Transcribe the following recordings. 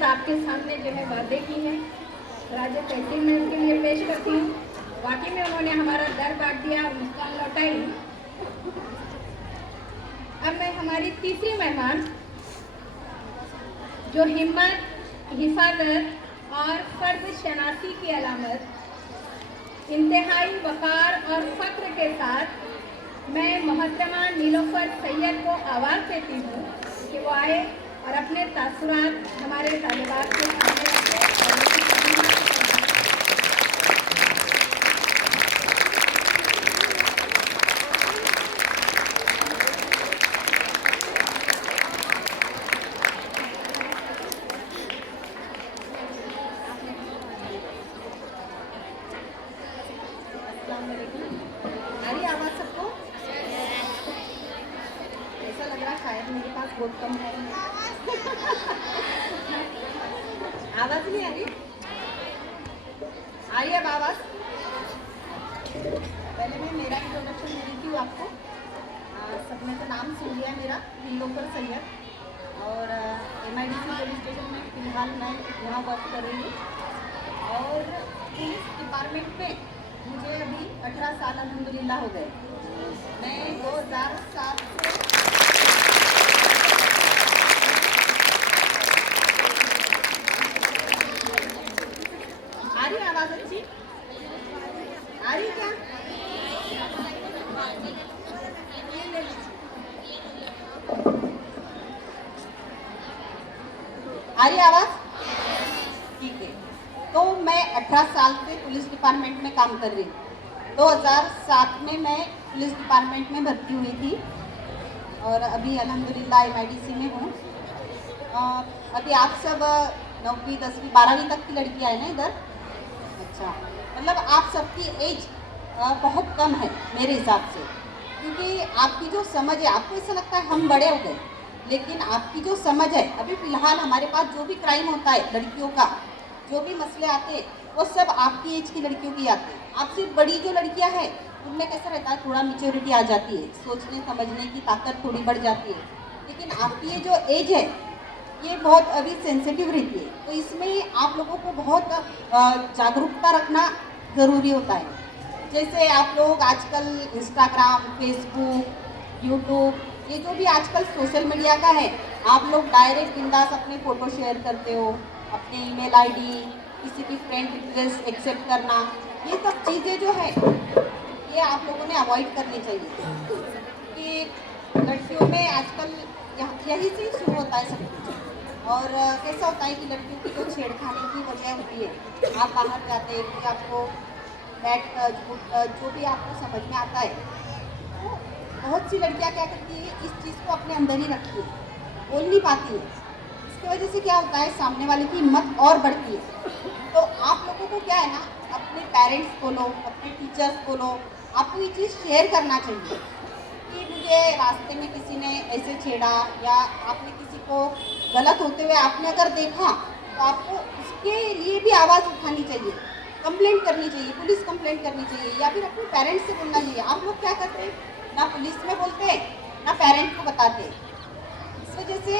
पंचायत आपके सामने जो है वादे की है, राज्य तहसील में उनके लिए पेश करती हूँ। वाकई में उन्होंने हमारा दर बांट दिया और मुस्कान लौटाई। अब मैं हमारी तीसरी मेहमान जो हिम्मत, हिफाजत और फर्ज शनासी की अलामत, इंतहाई वक़ार और फ़ख्र के साथ मैं मोहतरमा नीलोफर सैयद को आवाज़ देती हूँ कि वो आए और अपने तासुरात हमारे तालिबात के सामने रखें। आ रही आवाज़ सबको? ऐसा लग रहा शायद मेरे पास बहुत कम है। आवाज़ नहीं आ रही? आ रही अब आवाज़? पहले मैं मेरा इंट्रोडक्शन दे देती हूँ आपको। सबने तो नाम सुन लिया मेरा, नीलोफर सैयद, और MIDC पुलिस स्टेशन में फ़िलहाल मैं यहाँ वर्क कर रही हूँ। और पुलिस डिपार्टमेंट में मुझे अभी 18 साल अल्हम्दुलिल्लाह हो गए। मैं 2007 से आ रही आवाज़ अच्छी? आ रही क्या? आ रही आवाज़? ठीक है। तो मैं 18 साल से पुलिस डिपार्टमेंट में काम कर रही हूँ। 2007 में मैं पुलिस डिपार्टमेंट में भर्ती हुई थी और अभी अल्हम्दुलिल्लाह MIDC में हूँ। अभी आप सब 9वीं 10वीं 12वीं तक की लड़कियाँ हैं ना इधर? अच्छा, मतलब आप सबकी एज बहुत कम है मेरे हिसाब से, क्योंकि आपकी जो समझ है, आपको ऐसा लगता है हम बड़े हो गए, लेकिन आपकी जो समझ है, अभी फ़िलहाल हमारे पास जो भी क्राइम होता है लड़कियों का, जो भी मसले आते हैं, वो सब आपकी एज की लड़कियों की आते हैं। आपसे बड़ी जो लड़कियां हैं उनमें कैसा रहता है, थोड़ा मैच्योरिटी आ जाती है, सोचने समझने की ताकत थोड़ी बढ़ जाती है, लेकिन आपकी ये जो एज है ये बहुत अभी सेंसिटिव रहती है। तो इसमें आप लोगों को बहुत जागरूकता रखना ज़रूरी होता है। जैसे आप लोग आजकल इंस्टाग्राम, फेसबुक, यूट्यूब, ये जो भी आजकल सोशल मीडिया का है, आप लोग डायरेक्ट बिंदास अपने फ़ोटो शेयर करते हो, अपने ईमेल आईडी, किसी की फ्रेंड रिक्वेस्ट एक्सेप्ट करना, ये सब चीज़ें जो है ये आप लोगों ने अवॉइड करनी चाहिए। कि लड़कियों में आजकल यही से शुरू होता है सब कुछ। और कैसा होता है कि लड़कियों की जो छेड़खानी की वजह होती है, आप बाहर जाते हैं कि आपको बैड टच, गुड टच, जो भी आपको समझ में आता है, तो बहुत सी लड़कियां क्या करती है, इस चीज़ को अपने अंदर ही रखती है, बोल नहीं पाती है। इसकी वजह से क्या होता है, सामने वाले की हिम्मत और बढ़ती है। तो आप लोगों को क्या है ना, अपने पेरेंट्स को लो, अपने टीचर्स को लो, आपको ये चीज़ शेयर करना चाहिए कि मुझे रास्ते में किसी ने ऐसे छेड़ा, या आपने किसी को गलत होते हुए आपने अगर देखा, तो आपको उसके लिए भी आवाज़ उठानी चाहिए, कंप्लेंट करनी चाहिए, पुलिस कंप्लेंट करनी चाहिए, या फिर अपने पेरेंट्स से बोलना चाहिए। आप लोग क्या करते हैं, ना पुलिस में बोलते ना पेरेंट्स को बताते। इस वजह से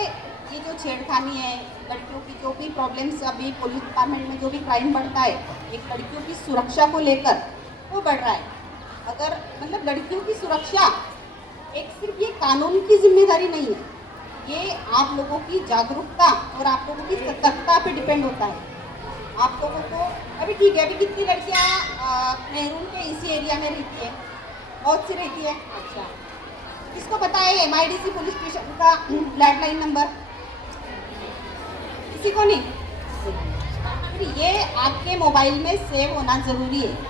ये जो छेड़खानी है, लड़कियों की जो भी प्रॉब्लम्स, अभी पुलिस डिपार्टमेंट में जो भी क्राइम बढ़ता है, एक लड़कियों की सुरक्षा को लेकर वो बढ़ रहा है। अगर मतलब लड़कियों की सुरक्षा एक सिर्फ ये कानून की जिम्मेदारी नहीं है, ये आप लोगों की जागरूकता और आप लोगों की सतर्कता पे डिपेंड होता है। आप लोगों को अभी ठीक है, अभी कितनी लड़कियाँ मेहरून के इसी एरिया में रहती है? बहुत सी रहती है। अच्छा, किसको पता है MIDC पुलिस स्टेशन का लैंडलाइन नंबर? किसी को नहीं? फिर ये आपके मोबाइल में सेव होना ज़रूरी है।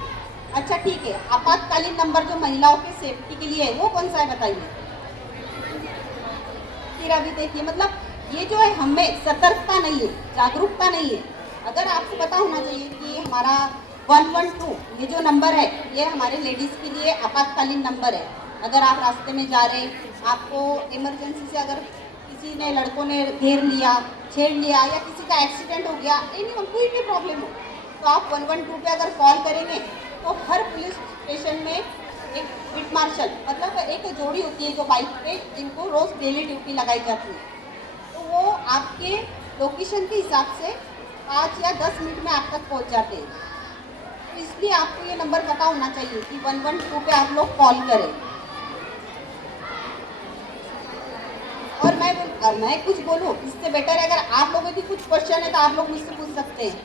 अच्छा ठीक है, आपातकालीन नंबर जो महिलाओं के सेफ्टी के लिए है वो कौन सा है बताइए? फिर अभी देखिए, मतलब ये जो है हमें सतर्कता नहीं है, जागरूकता नहीं है। अगर आपको पता होना चाहिए कि हमारा 112 ये जो नंबर है ये हमारे लेडीज़ के लिए आपातकालीन नंबर है। अगर आप रास्ते में जा रहे हैं, आपको इमरजेंसी से अगर किसी ने, लड़कों ने घेर लिया, छेड़ लिया, या किसी का एक्सीडेंट हो गया, एनी कोई भी प्रॉब्लम हो, तो आप 112 पे अगर कॉल करेंगे तो हर पुलिस स्टेशन में एक फिट मार्शल, मतलब एक जोड़ी होती है जो बाइक पे, जिनको रोज़ डेली ड्यूटी लगाई जाती है, तो वो आपके लोकेशन के हिसाब से 5 या 10 मिनट में आप तक पहुंच जाते हैं। तो इसलिए आपको ये नंबर पता होना चाहिए कि 112 पे आप लोग कॉल करें। और मैं कुछ बोलूँ, इससे बेटर है अगर आप लोगों की कुछ क्वेश्चन है तो आप लोग मुझसे पूछ सकते हैं।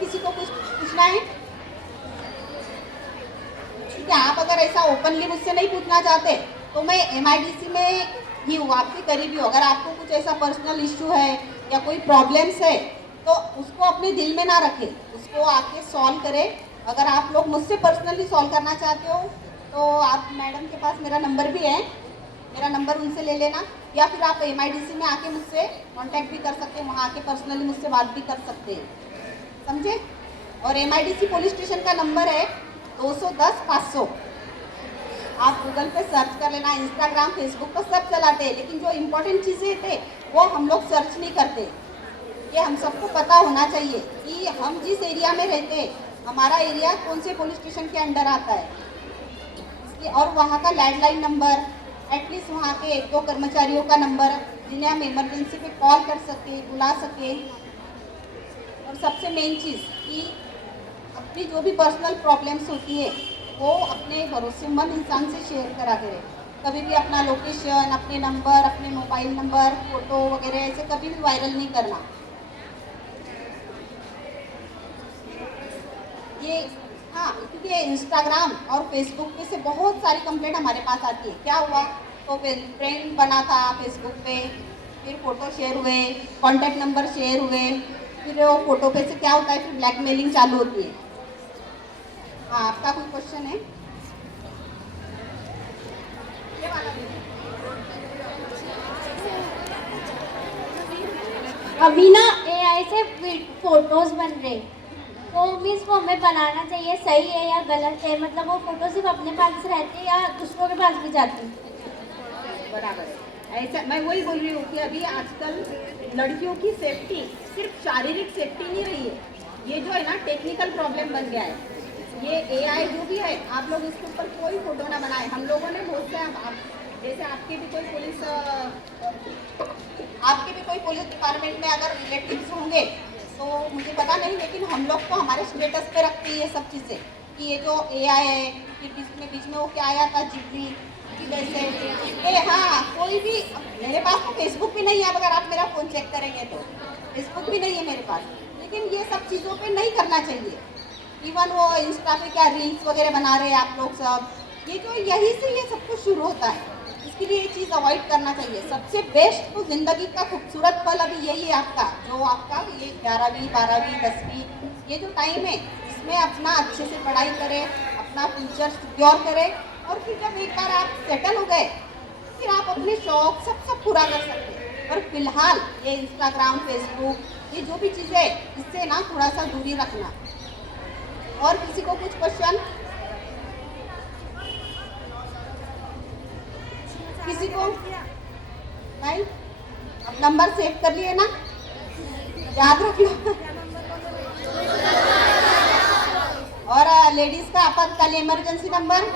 किसी को कुछ पूछना है? क्योंकि आप अगर ऐसा ओपनली मुझसे नहीं पूछना चाहते तो मैं MIDC में ही हूँ, आपके करीबी हूँ। अगर आपको कुछ ऐसा पर्सनल इश्यू है या कोई प्रॉब्लम्स है तो उसको अपने दिल में ना रखें, उसको आके सॉल्व करें। अगर आप लोग मुझसे पर्सनली सॉल्व करना चाहते हो तो आप मैडम के पास मेरा नंबर भी है, मेरा नंबर उनसे ले लेना, या फिर आप MIDC में आके मुझसे कांटेक्ट भी कर सकते हैं, वहाँ आके पर्सनली मुझसे बात भी कर सकते हैं, समझे। और MIDC पुलिस स्टेशन का नंबर है 210-500। आप गूगल पे सर्च कर लेना, इंस्टाग्राम फेसबुक पर सब चलाते हैं, लेकिन जो इम्पोर्टेंट चीज़ें थे वो हम लोग सर्च नहीं करते। ये हम सबको पता होना चाहिए कि हम जिस एरिया में रहते हैं, हमारा एरिया कौन से पुलिस स्टेशन के अंडर आता है, इसलिए। और वहाँ का लैंडलाइन नंबर, एटलीस्ट वहाँ के 1-2 कर्मचारियों का नंबर जिन्हें हम इमरजेंसी पे कॉल कर सके, बुला सके। और सबसे मेन चीज़ कि अपनी जो भी पर्सनल प्रॉब्लम्स होती है वो अपने भरोसेमंद इंसान से शेयर करा करें। कभी भी अपना लोकेशन, अपने नंबर, अपने मोबाइल नंबर, फ़ोटो वगैरह ऐसे कभी भी वायरल नहीं करना। ये हाँ, क्योंकि इंस्टाग्राम और फेसबुक पे से बहुत सारी कंप्लेंट हमारे पास आती है। क्या हुआ तो फ्रेंड बना था फेसबुक पे, फिर फ़ोटो शेयर हुए, कॉन्टैक्ट नंबर शेयर हुए, फिर वो फ़ोटो पे से क्या होता है, फिर ब्लैकमेलिंग चालू होती है। हाँ, आपका कोई क्वेश्चन है? ये वाला भी। अभी ना AI से फोटोज बन रहे, तो मीन्स वो हमें बनाना चाहिए, सही है या गलत है? मतलब वो फोटो सिर्फ अपने पास रहते हैं या दूसरों के पास भी जाते हैं? बराबर है। ऐसा मैं वही बोल रही हूँ कि अभी आजकल लड़कियों की सेफ्टी सिर्फ शारीरिक सेफ्टी नहीं रही है, ये जो है ना टेक्निकल प्रॉब्लम बन गया है। ये AI जो भी है, आप लोग इसके ऊपर कोई फोटो ना बनाए। हम लोगों ने बहुत से जैसे आपके भी कोई पुलिस डिपार्टमेंट में अगर रिलेटिव्स होंगे तो मुझे पता नहीं, लेकिन हम लोग तो हमारे स्टेटस पे रखते हैं ये सब चीज़ें कि ये जो AI है। फिर बीच में वो क्या आया था, जिबली कि जैसे हाँ, कोई भी, मेरे पास तो फेसबुक भी नहीं है, अगर आप मेरा फ़ोन चेक करेंगे तो फेसबुक भी नहीं है मेरे पास। लेकिन ये सब चीज़ों पे नहीं करना चाहिए। इवन वो इंस्टा पे क्या रील्स वगैरह बना रहे हैं आप लोग सब, ये जो यहीं से ये सब कुछ शुरू होता है। इसके लिए ये चीज़ अवॉइड करना चाहिए। सबसे बेस्ट तो ज़िंदगी का खूबसूरत पल अभी यही है आपका, जो आपका ये 11वीं 12वीं 10वीं ये जो टाइम है, इसमें अपना अच्छे से पढ़ाई करें, अपना फ्यूचर सिक्योर करें। और फिर जब एक बार आप सेटल हो गए फिर आप अपने शौक सब पूरा कर सकते हैं। और फिलहाल ये इंस्टाग्राम फेसबुक ये जो भी चीज़ें, इससे ना थोड़ा सा दूरी रखना। और किसी को कुछ क्वेश्चन? किसी को नहीं? अब नंबर सेव कर लिए ना, याद रख लो। और लेडीज का आपातकाल इमरजेंसी नंबर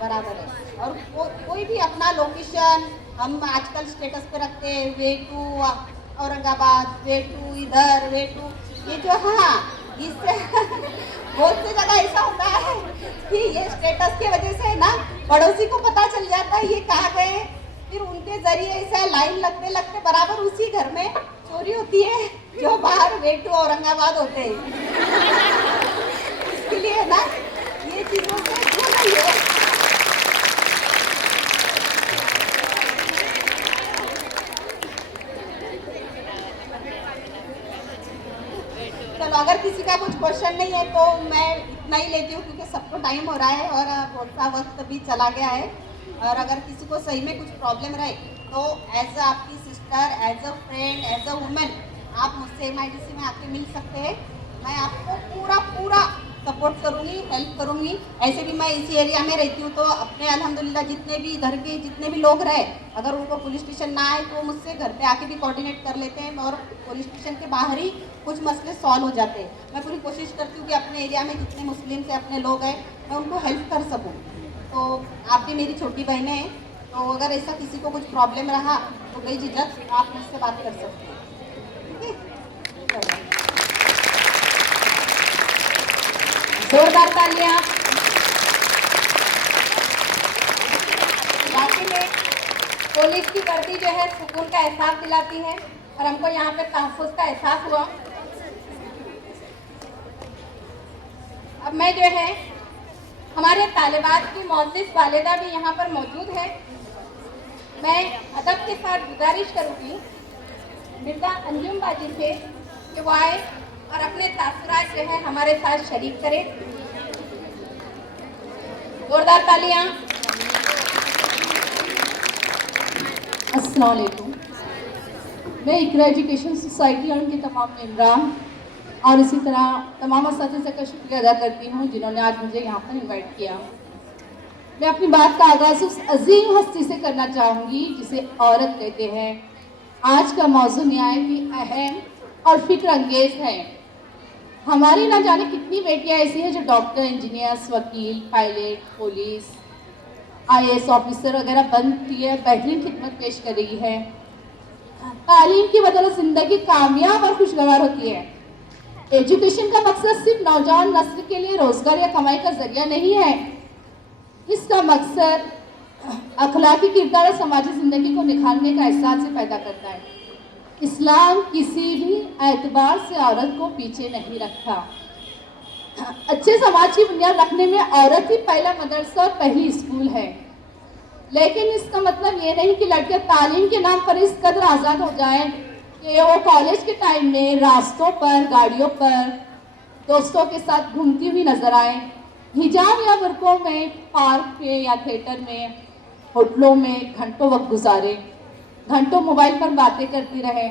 बराबर है। और कोई भी अपना लोकेशन हम आजकल स्टेटस पे रखते हैं, way to Aurangabad, way to इधर, वे टू ये जो, हाँ, इससे बहुत सी जगह ऐसा होता है कि ये स्टेटस की वजह से ना पड़ोसी को पता चल जाता है ये कहाँ गए, फिर उनके जरिए ऐसा लाइन लगते लगते बराबर उसी घर में चोरी होती है जो बाहर वे टू औरंगाबाद होते हैं। इसके लिए ना ये चीज़ों से दूर रहिए। चलो, अगर किसी का कुछ क्वेश्चन नहीं है तो मैं इतना ही लेती हूँ, क्योंकि सबको टाइम हो रहा है और बहुत सा वक्त भी चला गया है। और अगर किसी को सही में कुछ प्रॉब्लम रहे तो एज अ आपकी sister, as a friend, as a women आप मुझसे MIDC में आके मिल सकते हैं। मैं आपको पूरा सपोर्ट करूँगी, हेल्प करूँगी। ऐसे भी मैं इसी एरिया में रहती हूँ, तो अपने अल्हम्दुलिल्लाह जितने भी इधर के जितने भी लोग रहे, अगर उनको पुलिस स्टेशन ना आए तो मुझसे घर पे आके भी कोऑर्डिनेट कर लेते हैं और पुलिस स्टेशन के बाहर ही कुछ मसले सॉल्व हो जाते हैं। मैं पूरी कोशिश करती हूँ कि अपने एरिया में जितने मुस्लिम से अपने लोग हैं मैं उनको हेल्प कर सकूँ। तो आप भी मेरी छोटी बहनें हैं, तो अगर ऐसा किसी को कुछ प्रॉब्लम रहा तो बेझिझक आप मुझसे बात कर सकते हैं, ठीक है? चलो। जोरदार तालियां। वाकई में पुलिस की वर्दी जो है सुकून का एहसास दिलाती है और हमको यहाँ पे तहफ़्फ़ुज़ का एहसास हुआ। अब मैं जो है हमारे तालिबात की मोअज़्ज़िज़ वालिदा भी यहाँ पर मौजूद है। मैं अदब के साथ गुजारिश करूँगी मिर्ज़ा अंजुम बाजी से कि वो आए और अपने तासुरात जो है हमारे साथ शरीक करें। जोरदार तालियां। अस्सलाम वालेकुम। मैं इकरा एजुकेशन सोसाइटी और उनके तमाम मेम्बरान और इसी तरह तमाम असातिज़ा का शुक्रिया अदा करती हूँ जिन्होंने आज मुझे यहाँ पर इनवाइट किया। मैं अपनी बात का आगाज़ उस अजीम हस्ती से करना चाहूँगी जिसे औरत कहते हैं। आज का मौजू निहायती अहम और फिक्र अंगेज है। हमारी ना जाने कितनी बेटियां ऐसी हैं जो डॉक्टर, इंजीनियर्स, वकील, पायलट, पुलिस, IAS ऑफिसर वगैरह बनती है, बेहतरीन खिदमत पेश कर रही है। तालीम की बदौलत ज़िंदगी कामयाब और खुशगवार होती है। एजुकेशन का मकसद सिर्फ नौजवान नस्ल के लिए रोज़गार या कमाई का जरिया नहीं है। इसका मकसद अखलाकी किरदार और समाजी ज़िंदगी को निखारने का एहसास से पैदा करता है। इस्लाम किसी भी एतबार से औरत को पीछे नहीं रखता। अच्छे समाज की बुनियाद रखने में औरत ही पहला मदरसा और पहली स्कूल है। लेकिन इसका मतलब ये नहीं कि लड़कियां तालीम के नाम पर इस कदर आज़ाद हो जाएं कि वो कॉलेज के टाइम में रास्तों पर, गाड़ियों पर दोस्तों के साथ घूमती हुई नजर आए, हिजाब या बुर्कों में पार्क में या थिएटर में, होटलों में घंटों वक्त गुजारे, घंटों मोबाइल पर बातें करती रहे,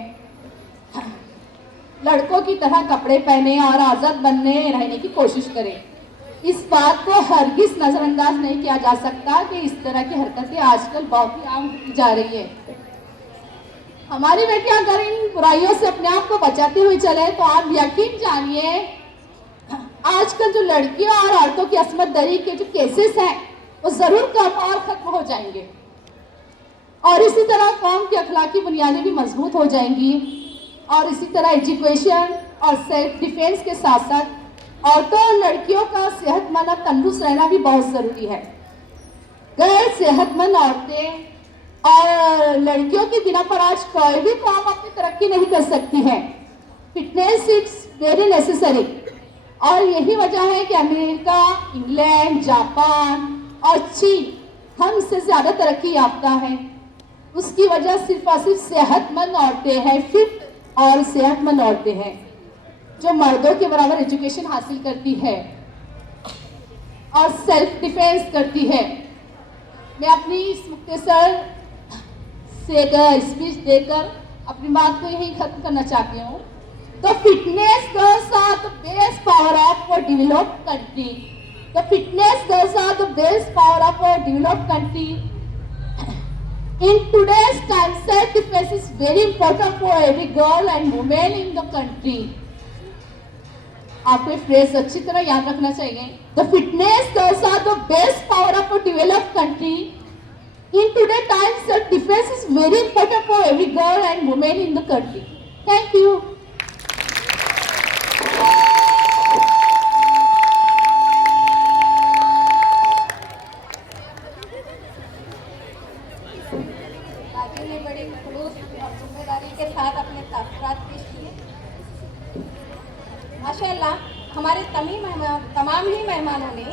लड़कों की तरह कपड़े पहने और आज़ाद बनने रहने की कोशिश करें। इस बात को हरगिज़ नज़रअंदाज नहीं किया जा सकता कि इस तरह की हरकतें आजकल बहुत ही आम होती जा रही है। हमारी बेटियां अगर इन बुराइयों से अपने आप को बचाते हुए चले तो आप यकीन जानिए आजकल जो लड़कियों और औरतों की असमत दरी के जो केसेस हैं वो ज़रूर कम और ख़त्म हो जाएंगे और इसी तरह कौम की अखलाकी बुनियादें भी मजबूत हो जाएंगी। और इसी तरह एजुकेशन और सेल्फ डिफेंस के साथ साथ औरतों और लड़कियों का सेहतमंद और तंदुरुस्त रहना भी बहुत ज़रूरी है। गैर सेहतमंद औरतें और लड़कियों की बिना पर आज कोई भी कौम अपनी तरक्की नहीं कर सकती है। फिटनेस इट्स वेरी नेसेसरी और यही वजह है कि अमेरिका, इंग्लैंड, जापान और चीन हमसे ज़्यादा तरक्की याफ्ता है। उसकी वजह सिर्फ और सिर्फ सेहतमंद औरतें हैं, फिट और सेहतमंद औरतें हैं जो मर्दों के बराबर एजुकेशन हासिल करती है और सेल्फ डिफेंस करती है। मैं अपनी इस मुख्तसर से स्पीच देकर अपनी बात को यहीं खत्म करना चाहती हूँ। The fitness girls are the best power of a developed country. The fitness girls are the best power of a developed country. In today's time, self-defense is very important for every girl and woman in the country. आपको phrase अच्छी तरह याद रखना चाहिए। The fitness girls are the best power of a developed country. In today's time, self-defense is very important for every girl and woman in the country. Thank you. बाकी ने बड़ी खुलूस और जिम्मेदारी के साथ अपने तासुरात पेश किए। माशाअल्लाह हमारे तमाम ही मेहमानों ने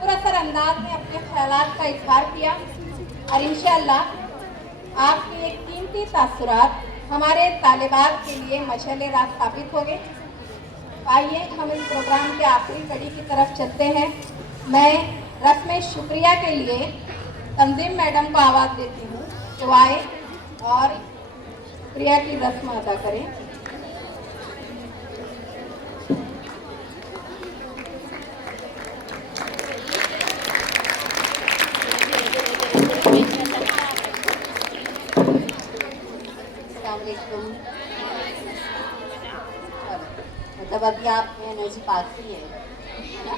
पुरअसर अंदाज में अपने ख्यालात का इजहार किया और इंशाअल्लाह आपके एक कीमती तासुरात हमारे तालिबात के लिए मशाल राह साबित होंगे। आइए हम इस प्रोग्राम के आखिरी कड़ी की तरफ चलते हैं। मैं रस्म शुक्रिया के लिए तंजीम मैडम को आवाज़ देती हूँ कि वो आए और शुक्रिया की रस्म अदा करें। मतलब अभी आप में एनर्जी बाकी है ना।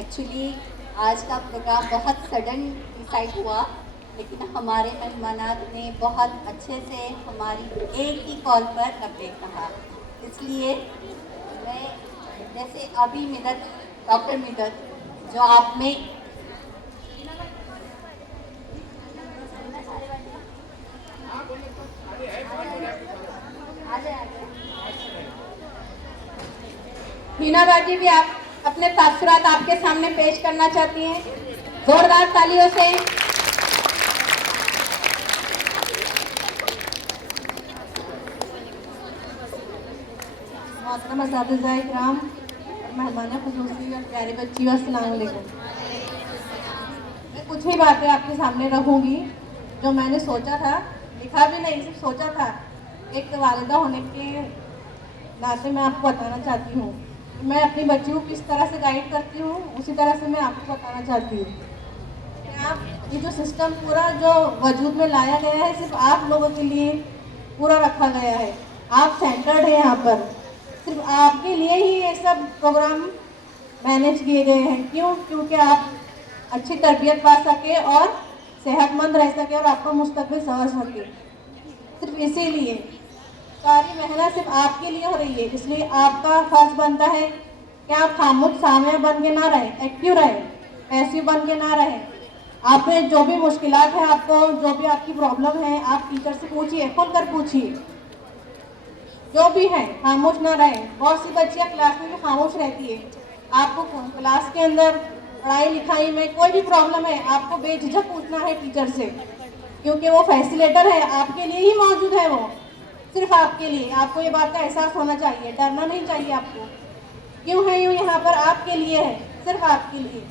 एक्चुअली आज का प्रोग्राम बहुत सडन डिसाइड हुआ लेकिन हमारे मेहमानात ने बहुत अच्छे से हमारी एक ही कॉल पर अपडेट कहा। इसलिए मैं जैसे अभी मिनट डॉक्टर मिनट जो आप में हीना बाजी भी आप अपने तासुरात आपके सामने पेश करना चाहती हैं, जोरदार तालियों से। मोहतरम असातिज़ा इकराम, मेहमान खुसूसी और प्यारी बच्चियों, अस्सलाम वालेकुम। मैं कुछ ही बातें आपके सामने रखूंगी जो मैंने सोचा था, लिखा भी नहीं, सिर्फ सोचा था। एक वालिदा होने के नाते मैं आपको बताना चाहती हूँ कि मैं अपनी बच्ची को किस तरह से गाइड करती हूँ, उसी तरह से मैं आपको बताना चाहती हूँ कि आप ये जो सिस्टम पूरा जो वजूद में लाया गया है, सिर्फ आप लोगों के लिए पूरा रखा गया है। आप सेंटर्ड हैं यहाँ पर, सिर्फ आपके लिए ही ये सब प्रोग्राम मैनेज किए गए हैं। क्यों? क्योंकि आप अच्छी तरबियत पा सके और सेहतमंद रह सके और आपका मुस्तकबिल संवर सके। सिर्फ इसीलिए सारी मेहनत सिर्फ आपके लिए हो रही है। इसलिए आपका फर्ज बनता है कि आप खामोश सामने बन के ना रहें, एक्टिव रहें, पैसिव बन के ना रहें। आप में जो भी मुश्किलात है, आपको जो भी आपकी प्रॉब्लम है, आप टीचर से पूछिए, खुल कर पूछिए। जो भी है खामोश ना रहें। बहुत सी बच्चियाँ क्लास में भी खामोश रहती है। आपको क्लास के अंदर पढ़ाई लिखाई में कोई भी प्रॉब्लम है, आपको बेझिझक पूछना है टीचर से, क्योंकि वो फैसिलिटेटर है, आपके लिए ही मौजूद है। वो सिर्फ आपके लिए, आपको ये बात का एहसास होना चाहिए, डरना नहीं चाहिए आपको। क्यों है यूँ यहाँ पर? आपके लिए है, सिर्फ आपके लिए।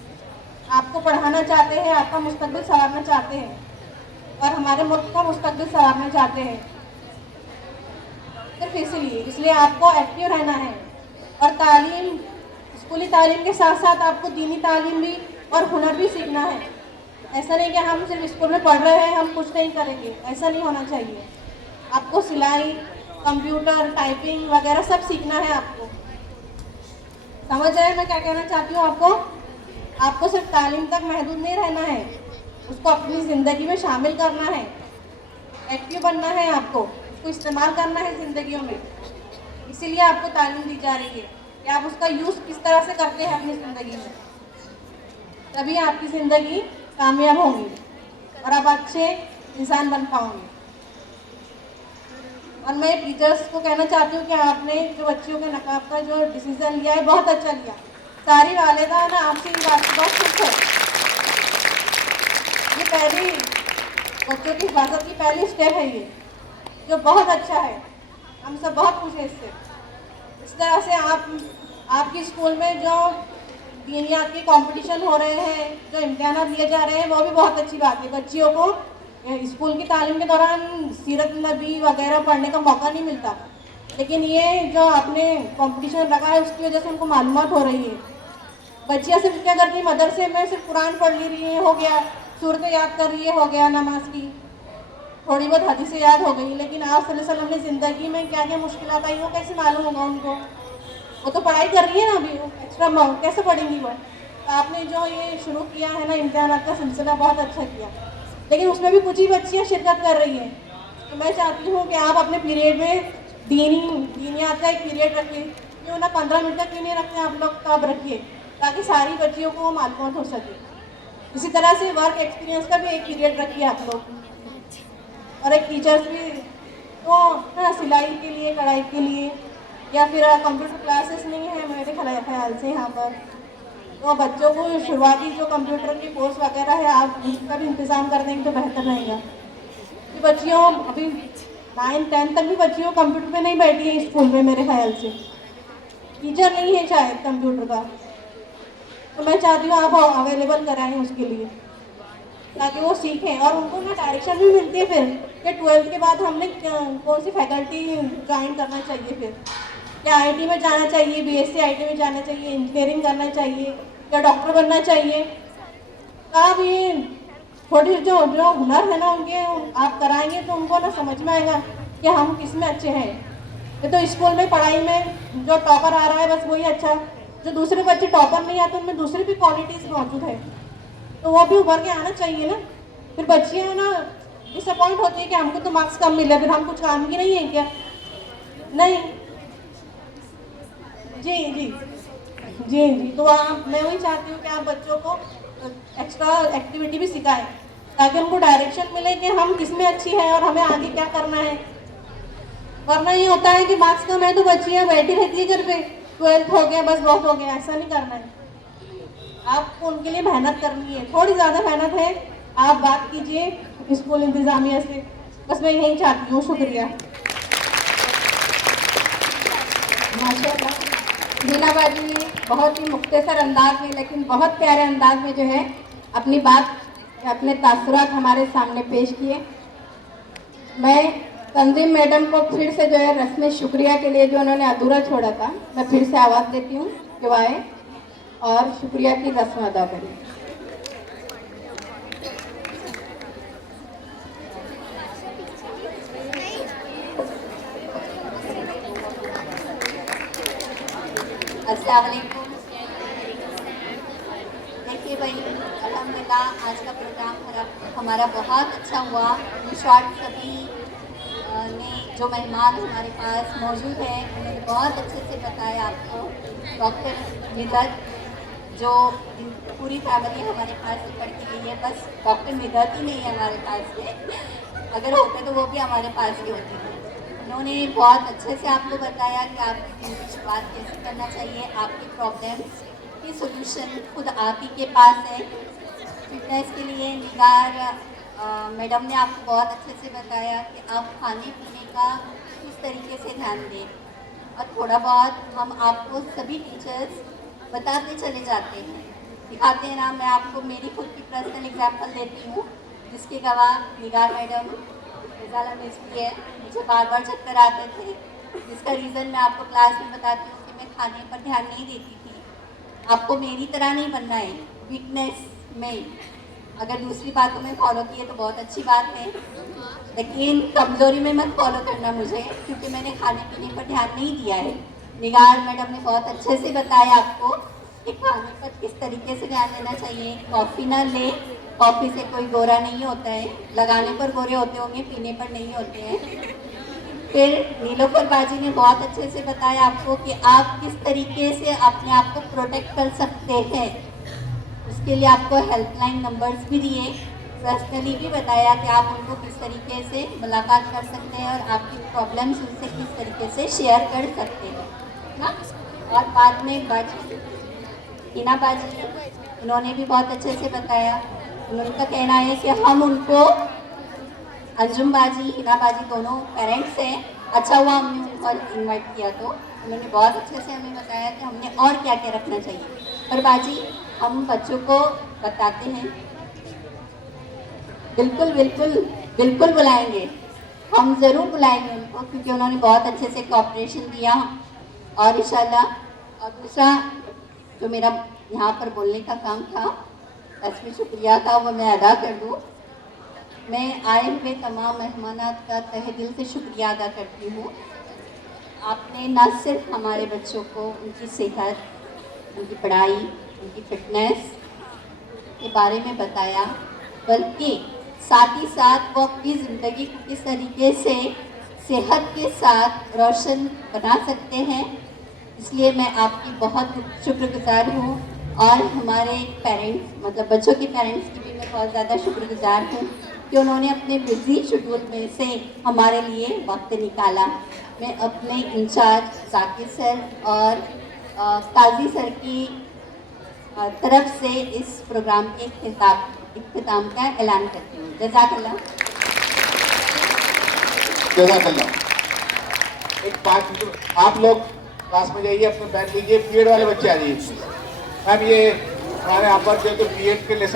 आपको पढ़ाना चाहते हैं, आपका मुस्तकबिल संवारना चाहते हैं और हमारे मुल्क का मुस्तकबिल संवारना चाहते हैं, सिर्फ इसलिए आपको एक्टिव रहना है। और तालीम, स्कूली तालीम के साथ साथ आपको दीनी तालीम भी और हुनर भी सीखना है। ऐसा नहीं कि हम सिर्फ स्कूल में पढ़ रहे हैं, हम कुछ नहीं करेंगे, ऐसा नहीं होना चाहिए। आपको सिलाई, कंप्यूटर, टाइपिंग वगैरह सब सीखना है। आपको समझ रहे हैं मैं क्या कहना चाहती हूँ? आपको सिर्फ तालीम तक महदूद नहीं रहना है, उसको अपनी ज़िंदगी में शामिल करना है, एक्टिव बनना है, आपको उसको इस्तेमाल करना है ज़िंदगियों में। इसीलिए आपको तालीम दी जा रही है कि आप उसका यूज़ किस तरह से करते हैं अपनी ज़िंदगी में, तभी आपकी ज़िंदगी कामयाब होगी और आप अच्छे इंसान बन पाओगे। और मैं टीचर्स को कहना चाहती हूँ कि आपने जो बच्चियों के नकाब का जो डिसीज़न लिया है, बहुत अच्छा लिया। सारी वालिदा ना आपसे ये बात बहुत खुश है। ये पहली बच्चों की हिफाजत की पहली स्टेप है ये, जो बहुत अच्छा है। हम सब बहुत खुश हैं इससे। इस तरह से आपकी स्कूल में जो दीनियात के कंपटीशन हो रहे हैं, जो इम्तिहान दिए जा रहे हैं, वो भी बहुत अच्छी बात है। बच्चियों को स्कूल की तालीम के दौरान सीरत नबी वगैरह पढ़ने का मौका नहीं मिलता, लेकिन ये जो आपने कंपटीशन रखा है उसकी वजह से उनको मालूमात हो रही है। बच्चियाँ सिर्फ क्या करती है, मदरसे में सिर्फ कुरान पढ़ ले रही है, हो गया, सूरतें याद कर रही है, हो गया, नमाज की थोड़ी बहुत हदीसें याद हो गई, लेकिन आप सल्लल्लाहु अलैहि वसल्लम ने ज़िंदगी में क्या क्या मुश्किलात आई वो कैसे मालूम होगा उनको? वो तो पढ़ाई कर रही है ना अभी, एक्स्ट्रा कैसे पढ़ेंगी वो? आपने जो ये शुरू किया है ना इम्तिहान का सिलसिला, बहुत अच्छा किया, लेकिन उसमें भी कुछ ही बच्चियाँ शिरकत कर रही हैं। तो मैं चाहती हूँ कि आप अपने पीरियड में दीनियात का एक पीरियड रखिए। क्यों ना 15 मिनट तक क्यों नहीं रखते आप लोग, तो आप रखिए, ताकि सारी बच्चियों को वो मालूमात हो सके। इसी तरह से वर्क एक्सपीरियंस का भी एक पीरियड रखिए आप लोग। और एक टीचर्स भी तो ना सिलाई के लिए, कढ़ाई के लिए, या फिर कंप्यूटर क्लासेस नहीं है मेरे ख्याल से यहाँ पर, तो बच्चों को शुरुआती जो कंप्यूटर के कोर्स वगैरह है आप उसका भी इंतज़ाम कर देंगे तो बेहतर रहेगा। कि बच्चियों अभी 9-10 तक भी बच्चियों कंप्यूटर पे नहीं बैठी है स्कूल में, मेरे ख्याल से टीचर नहीं है शायद कंप्यूटर का। तो मैं चाहती हूँ आप अवेलेबल कराएं उसके लिए, ताकि वो सीखें और उनको ना डायरेक्शन भी मिलती है फिर कि 12th के बाद हमने कौन सी फैकल्टी ज्वाइन करना चाहिए, फिर क्या आईटी में जाना चाहिए, बीएससी आईटी में जाना चाहिए, इंजीनियरिंग करना चाहिए, या डॉक्टर बनना चाहिए। तो आप ये थोड़ी जो हुनर है ना उनके आप कराएंगे तो उनको ना समझ में आएगा कि हम किस में अच्छे हैं। ये तो स्कूल में पढ़ाई में जो टॉपर आ रहा है बस वही अच्छा, जो दूसरे बच्चे टॉपर नहीं आते उनमें दूसरी भी क्वालिटीज़ मौजूद है, तो वो भी उभर के आना चाहिए ना। फिर बच्चियाँ ना डिसअपॉइंट होती है कि हमको तो मार्क्स कम मिले, फिर हम कुछ काम की नहीं है क्या? नहीं। जी जी जी जी, तो मैं वही चाहती हूँ कि आप बच्चों को एक्स्ट्रा एक्टिविटी भी सिखाएं, ताकि उनको डायरेक्शन मिले कि हम किस में अच्छी है और हमें आगे क्या करना है। वरना ये होता है कि मार्क्स कम है तो बच्चियाँ बैठी रहती है घर पे, 12th हो गया बस बहुत हो गया, ऐसा नहीं करना है। आपको उनके लिए मेहनत करनी है, थोड़ी ज़्यादा मेहनत है। आप बात कीजिए स्कूल इंतज़ामिया से, बस मैं यही चाहती हूँ। शुक्रिया। माशाल्लाह, हीना बाजी ने बहुत ही मुख्तसर अंदाज में लेकिन बहुत प्यारे अंदाज में जो है अपनी बात, अपने तासुरात हमारे सामने पेश किए। मैं तंजीम मैडम को फिर से जो है रस्म शुक्रिया के लिए जो उन्होंने अधूरा छोड़ा था, मैं फिर से आवाज़ देती हूँ कि वो आए और शुक्रिया की रस्म अदा करें। अस्सलाम वालेकुम। देखिए भाई, अल्हम्दुलिल्लाह आज का प्रोग्राम हमारा बहुत अच्छा हुआ। इन शॉर्ट सभी ने जो मेहमान हमारे पास मौजूद हैं उन्होंने बहुत अच्छे से बताया आपको। डॉक्टर मिदत, जो पूरी फैमिली हमारे पास से पढ़ के गई है, बस डॉक्टर मिदत ही नहीं है हमारे पास से, अगर होते तो वो भी हमारे पास ही होते थे। उन्होंने बहुत अच्छे से आपको बताया कि आपकी ज़िंदगी की शुरुआत कैसे करना चाहिए, आपके प्रॉब्लम्स की सॉल्यूशन खुद आप ही के पास है। फिटनेस के लिए निगार मैडम ने आपको बहुत अच्छे से बताया कि आप खाने पीने का किस तरीके से ध्यान दें, और थोड़ा बहुत हम आपको सभी टीचर्स बताते चले जाते हैं, दिखाते हैं ना। मैं आपको मेरी खुद की पर्सनल एग्जांपल देती हूँ, जिसके गवाह निगार मैडम, रिजाला मिस भी है। मुझे बार बार चक्कर आते थे, जिसका रीज़न मैं आपको क्लास में बताती हूँ कि मैं खाने पर ध्यान नहीं देती थी। आपको मेरी तरह नहीं बनना है वीकनेस में, अगर दूसरी बातों में फॉलो किए तो बहुत अच्छी बात है, लेकिन कमज़ोरी में मत फॉलो करना मुझे, क्योंकि मैंने खाने पीने पर ध्यान नहीं दिया है। निगार मैडम ने बहुत अच्छे से बताया आपको कि खाने पर किस तरीके से ध्यान देना चाहिए। कॉफ़ी ना ले, कॉफ़ी से कोई गोरा नहीं होता है, लगाने पर गोरे होते होंगे, पीने पर नहीं होते हैं। फिर नीलोफर बाजी ने बहुत अच्छे से बताया आपको कि आप किस तरीके से अपने आप को प्रोटेक्ट कर सकते हैं। उसके लिए आपको हेल्पलाइन नंबर्स भी दिए, पर्सनली भी बताया कि आप उनको किस तरीके से मुलाकात कर सकते हैं और आपकी प्रॉब्लम्स उनसे किस तरीके से शेयर कर सकते हैं ना। और बाद में बाजी, हीना बाजी, उन्होंने भी बहुत अच्छे से बताया। उनका कहना है कि हम उनको, अंजुम बाजी, हीना बाजी दोनों पेरेंट्स हैं, अच्छा हुआ हमने उनको इनवाइट किया, तो उन्होंने बहुत अच्छे से हमें बताया कि हमने और क्या क्या रखना चाहिए। पर बाजी, हम बच्चों को बताते हैं, बिल्कुल बिल्कुल बिल्कुल बुलाएंगे, हम ज़रूर बुलाएंगे उनको, क्योंकि उन्होंने बहुत अच्छे से कोऑपरेशन दिया और इंशाल्लाह। और दूसरा जो मेरा यहाँ पर बोलने का काम था, रस्मी शुक्रिया था, वो मैं अदा कर दूँ। मैं आए हुए तमाम मेहमानात का तहे दिल से शुक्रिया अदा करती हूँ। आपने न सिर्फ हमारे बच्चों को उनकी सेहत, उनकी पढ़ाई, उनकी फिटनेस के बारे में बताया, बल्कि साथ ही साथ वो अपनी ज़िंदगी को किस तरीके से सेहत के साथ रोशन बना सकते हैं। इसलिए मैं आपकी बहुत शुक्रगुजार हूँ, और हमारे पेरेंट्स, मतलब बच्चों के पेरेंट्स की भी मैं बहुत ज़्यादा शुक्रगुजार हूँ कि उन्होंने अपने बिजी शेड्यूल में से हमारे लिए वक्त निकाला। मैं अपने इंचार्ज जाकिर सर और काजी सर की तरफ से इस प्रोग्राम के इख्तिताम का ऐलान करती हूँ। जज़ाकल्लाह। एक 5 मिनट आप लोग क्लास में जाइए, अपने बैठ लीजिए। पीरियड वाले बच्चे आ जाइए। मैम, ये हमारे यहाँ पर जो पीरियड के लेसन